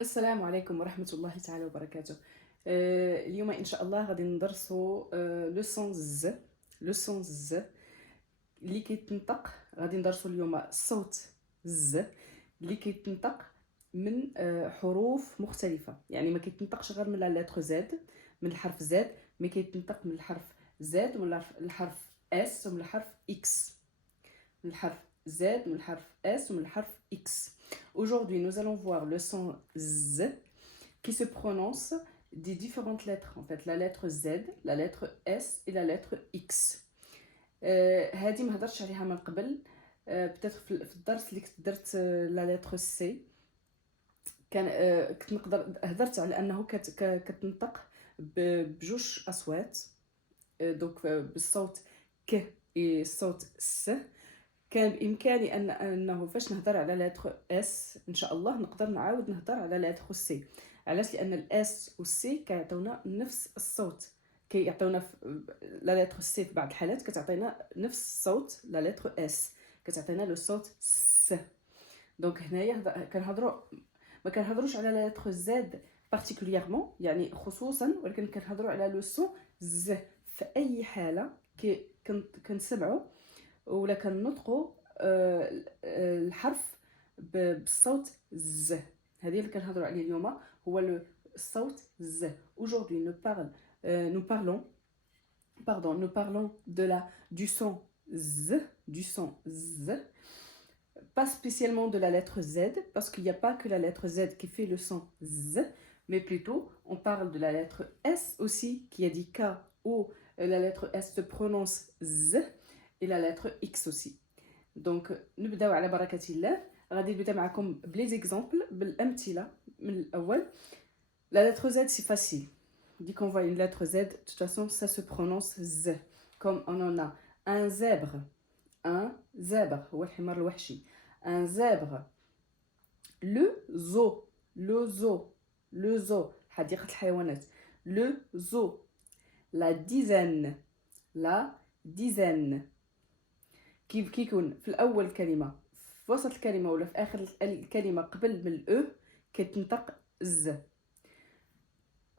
السلام عليكم ورحمة الله تعالى وبركاته. اليوم إن شاء الله غادي ندرسوا لوسون ز. لوسون ز اللي كيتنطق. غادي ندرسوا اليوم الصوت ز اللي كيتنطق من حروف مختلفة، يعني ما كيتنطقش غير من لا لتر زد، من الحرف زد، مي كيتنطق من الحرف زد ومن الحرف اس ومن الحرف اكس، من الحرف Z, من الحرف S ومن الحرف X. Aujourd'hui, nous allons voir le son Z qui se prononce des différentes lettres. En fait, la lettre Z, la lettre S et la lettre X. هذه ما هضرتش عليها من قبل. peut-être في الدرس اللي كنت درت لا lettre C كان كنت نقدر هضرت على انه كتنطق بجوج اصوات، دونك بالصوت ك والصوت س. كان بامكاني انه فاش نهضر على لتر اس ان شاء الله نقدر نعاود نهضر على لتر سي. علاش؟ لان الاس والسي كيعطيونا نفس الصوت، كيعطيونا لا لتر سي في بعض الحالات كتعطينا نفس الصوت لا لتر اس، كتعطينا لو صوت س. دونك هنايا كنهضروا ما كنهضروش على لا لتر زد بارتيكوليرمون يعني خصوصا، ولكن كنهضروا على لو سون ز في اي حاله كنسمعوا ولا كنطقوا الحرف بالصوت ز. هذه اللي كنهضروا عليه اليوم هو الصوت ز. Aujourd'hui nous parlons du son z, pas spécialement de la lettre z, parce qu'il n'y a pas que la lettre z qui fait le son z, mais plutôt on parle de la lettre s aussi, qui a dit k, où la lettre s se prononce z, et la lettre X aussi. Donc نبداو على بركة الله. غادي نبدا معكم بلي زيكزامبل بالامثله. من الاول la lettre Z, c'est facile. Dès qu'on voit une lettre Z, de toute façon ça se prononce Z, comme on en a un zèbre هو الحمار الوحشي. un zèbre, le zoo حديقة الحيوانات. le zoo, la dizaine كيف كيكون في الاول الكلمه، في وسط الكلمه ولا في اخر الكلمه قبل من الاو كتنطق ز.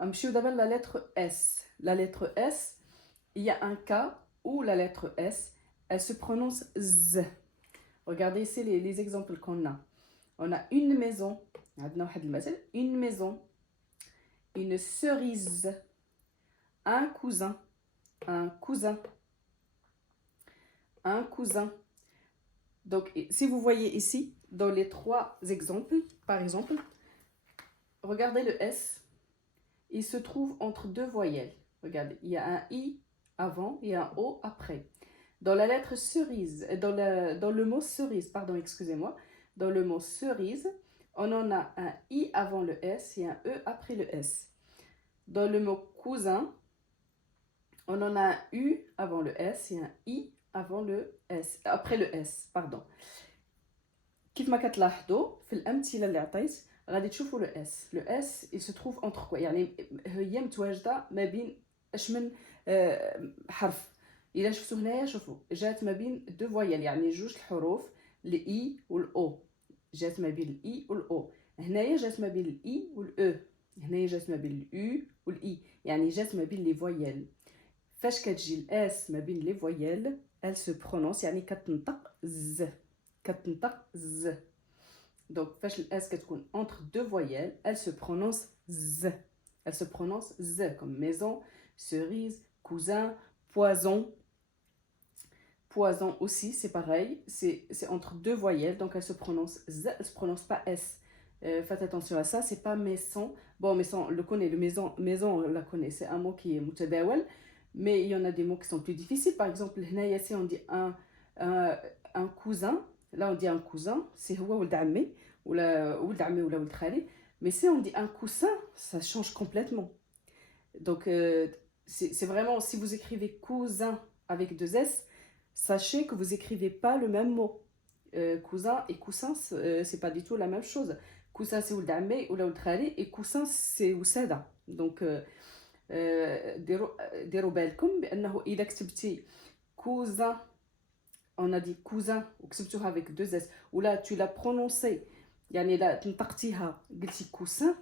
نمشيو دابا لا lettre S. La lettre S, il y a un cas où la lettre S, elle se prononce Z. Regardez ici les exemples qu'on a. On a une maison, عندنا واحد المثل، une maison, une cerise, un cousin. Donc, si vous voyez ici, dans les trois exemples, par exemple, regardez le S, il se trouve entre deux voyelles. Regardez, il y a un I avant et un O après. Dans la lettre cerise, dans le mot cerise, pardon, excusez-moi, dans le mot cerise, on en a un I avant le S et un E après le S. Dans le mot cousin, on en a un U avant le S et un I avant le S, après le S, pardon. كيف ما كتلاحظوا في الامثله اللي عطيت غادي تشوفوا لو اس. لو اس il se trouve entre quoi، يعني هي متواجده ما بين اش من حرف. الا شفتوا هنايا شوفوا جات ما بين دو فويال، يعني جوج الحروف الاي والاو، جات ما بين الاي والاو. هنايا جات ما بين الاي والاو، هنايا جات ما بين الاو والاي، يعني جات ما بين لي فويال. فاش كتجي الاس ما بين لي فويال elle se prononce يعني كتنطق ز، donc فاش الاس كتكون entre deux voyelles elle se prononce z, comme maison, cerise, cousin, poison aussi, c'est pareil, c'est entre deux voyelles, donc elle se prononce z, elle se prononce pas s. Faites attention à ça, c'est pas maison. Bon, maison on le connaît, le maison on la connaît, c'est un mot qui est متداول. Mais il y en a des mots qui sont plus difficiles. Par exemple, ici on dit un cousin. Là on dit un cousin, c'est هو ولد عمي ولا ولد عمي ولا ولد خالي. Mais si on dit un coussin, ça change complètement. Donc c'est vraiment, si vous écrivez cousin avec deux S, sachez que vous écrivez pas le même mot. Cousin et coussin, c'est pas du tout la même chose. Coussin c'est ولد عمي ولا ولد خالي et coussin c'est وسادة. Donc ديروا بالكم بانه اذا كتبتي كوزان، on a dit cousin وكتبتوها avec deux s، ou là tu l'as prononcé يعني إلا تنطقتيها قلتي كوسان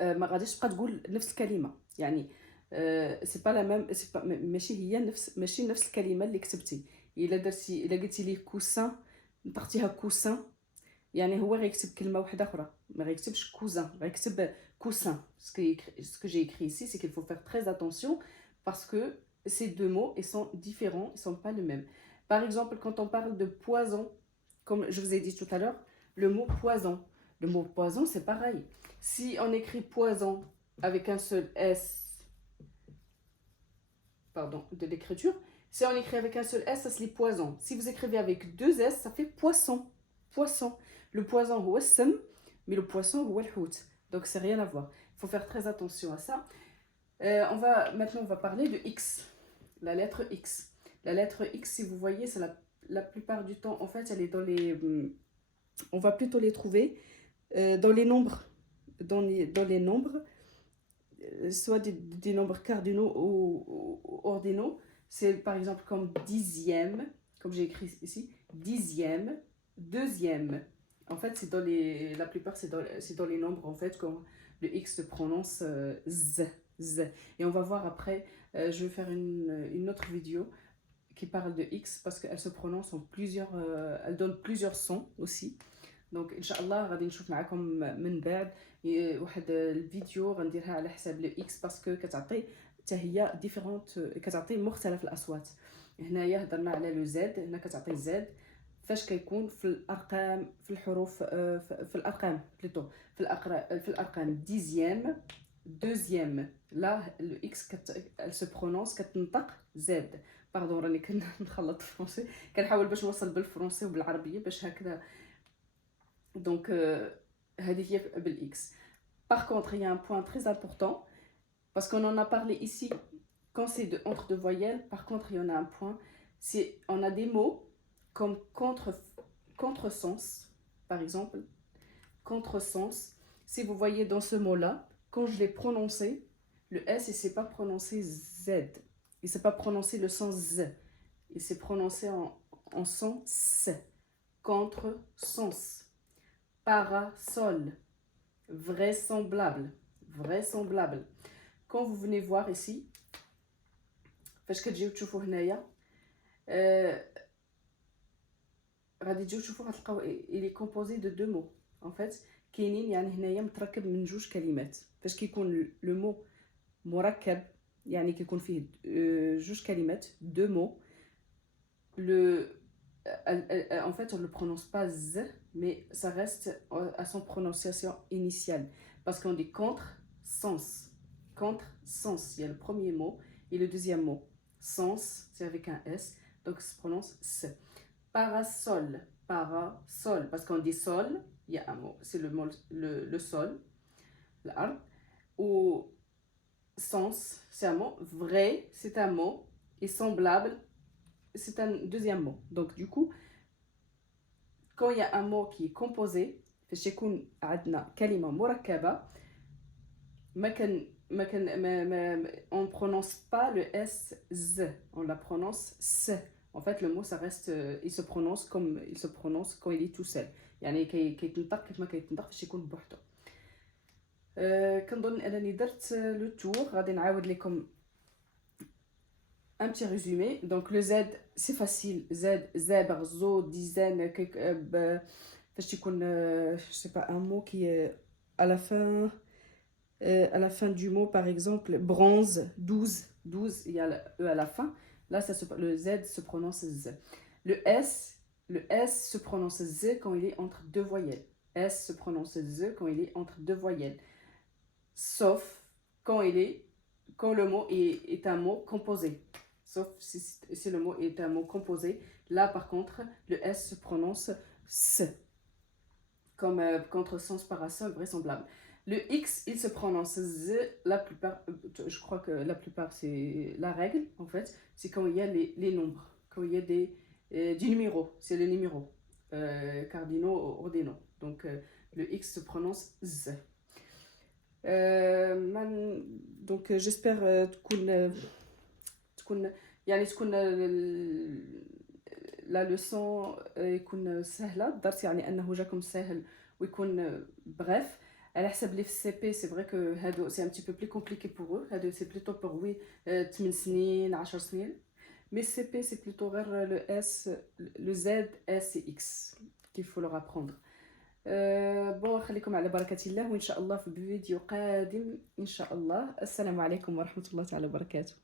ما غاديش تبقى تقول نفس الكلمه يعني سي با لا ميم سي با ماشي هي نفس ماشي نفس الكلمه اللي كتبتي الا قلتي ليه كوسان نطقتيها كوسان يعني هو غيكتب كلمه واحده اخرى ما غيكتبش كوزان غيكتب كوسان ce que j'ai écrit ici c'est qu'il faut faire très attention parce que ces deux mots ils sont différents ils sont pas les mêmes par exemple quand on parle de poison comme je vous ai dit tout à l'heure le mot poison c'est pareil si on écrit poison avec un seul S pardon de l'écriture si on écrit avec un seul S ça se lit poison si vous écrivez avec deux S ça fait poisson poisson le poison هو السم mais le poisson هو الحوت donc c'est rien à voir il faut faire très attention à ça maintenant on va parler de X la lettre X la lettre X si vous voyez c'est la plupart du temps en fait elle est dans les on va plutôt les trouver dans les nombres dans les nombres soit des nombres cardinaux ou ordinaux c'est par exemple comme dixième comme j'ai écrit ici dixième deuxième en fait c'est dans les la plupart c'est dans les nombres en fait quand le X se prononce z z et on va voir après je vais faire une autre vidéo qui parle de X parce qu'elle se prononce en plusieurs elle donne plusieurs sons aussi دونك ان شاء الله غادي نشوف معكم من بعد واحد الفيديو غنديرها على حساب لو اكس باسكو كتعطي حتى هي ديفيرونت كتعطي مختلف الاصوات هنايا هضرنا على لو زد هنا كتعطي زد فاش كيكون في الارقام في الحروف في الارقام بلوتو في الارقام ديزيام دوزيام لا لو اكس elle se prononce كتنطق زد باردون راني كنخلط الفرنسي كنحاول باش نوصل بالفرنسي وبالعربيه باش هكذا donc هذه هي بالإكس. Par contre, il y a un point très important parce qu'on en a parlé ici quand c'est entre deux voyelles. Par contre, il y en a un point, c'est on a des mots comme contresens, par exemple, contresens. Si vous voyez dans ce mot-là, quand je l'ai prononcé, le S il s'est pas prononcé Z, il s'est pas prononcé le son Z, il s'est prononcé en son S. Contresens. Parasol, vraisemblable, vraisemblable. Quand vous venez voir ici, فاش كتجيو تشوفوا هنايا غادي تجيو تشوفوا غتلقاو il est composé de deux mots en fait كاينين يعني هنايا متركب من جوج كلمات فاش كيكون لو مو مركب يعني كيكون فيه جوج كلمات deux mots le en fait on ne le prononce pas Z mais ça reste à son prononciation initiale parce qu'on dit contre-sens il y a le premier mot et le deuxième mot sens c'est avec un S donc ça se prononce S parasol parasol parce qu'on dit sol il y a un mot c'est le mot le sol l'art ou sens c'est un mot vrai c'est un mot et semblable c'est un deuxième mot donc du coup quand il y a un mot qui est composé فاش يكون عندنا كلمه مركبه on prononce pas le S Z on la prononce S en fait le mot ça reste il se prononce comme il se prononce quand il est tout seul يعني كيتنطق كيف ما كيتنطق فاش يكون بوحدو كنظن انني درت لو تور غادي نعاود لكم un petit résumé. Donc le Z, c'est facile. Z, zèbre, zo, dizaine, je sais pas, un mot qui est à la fin du mot, par exemple, bronze, 12, il y a le E à la fin. Là, le Z se prononce Z. Le S se prononce Z quand il est entre deux voyelles. S se prononce Z quand il est entre deux voyelles. Sauf quand le mot est un mot composé. Sauf si le mot est un mot composé. Là, par contre, le S se prononce S. Comme contresens, parasol, vraisemblable. Le X, il se prononce Z. La plupart, je crois que la plupart, c'est la règle, en fait. C'est quand il y a les nombres. Quand il y a du numéro. C'est les numéros. Cardinaux, ordinaux. Donc, le X se prononce Z. Donc, j'espère تكون يعني تكون لا لوسون يكون سهله الدرس، يعني انه جاكم ساهل ويكون بغيف. على حسب لي في السي بي سي فري كو هادو سي ان تي بو بلي كومبليكي بوغ هادو، سي بلوتو بوغ وي 8 سنين 10 سنين. مي السي بي سي بلوتو غير لو اس لو زد اس اكس كيف فو لو ابروندر. بون خليكم على بركة الله، وإن شاء الله في فيديو قادم إن شاء الله. السلام عليكم ورحمة الله تعالى وبركاته.